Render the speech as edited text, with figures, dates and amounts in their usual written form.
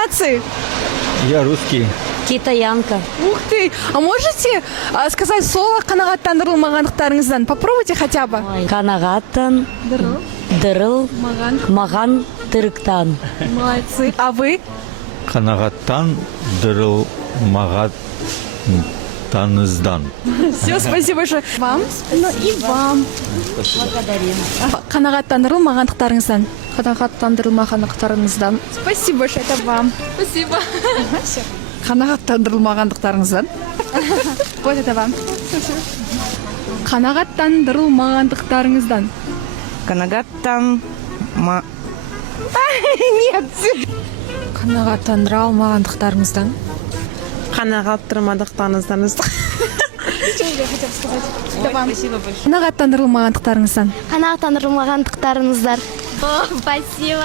нации? Я русский. Китаянка. Ух ты! А можете сказать слово канагаттандырылмагандыктарыңыздан? Попробуйте хотя бы. Канагаттан, дырыл, маган, тырыктан. Молодцы. А вы? Канагаттан дырылмагаттаныздан. Все, спасибо большое. Вам? Ну и вам. Благодарим. Канагаттандырылмагандыктарыңыздан. Канагаттандырылмагандыктарыңыздан. Спасибо большое, это вам. Спасибо. Канагаттандырылмагандыктарыңыздан. Вот это вам. Канагаттандырылмагандыктарыңыздан. Канагаттан Нет. Канагаттандыра алмагандыктарыңыздан. Канагаттырмадыктарыңыздан. Это вам. Канагаттандырылмагандыктарыңыздан. Канааттандырылмагандыктарыңыздар. Спасибо.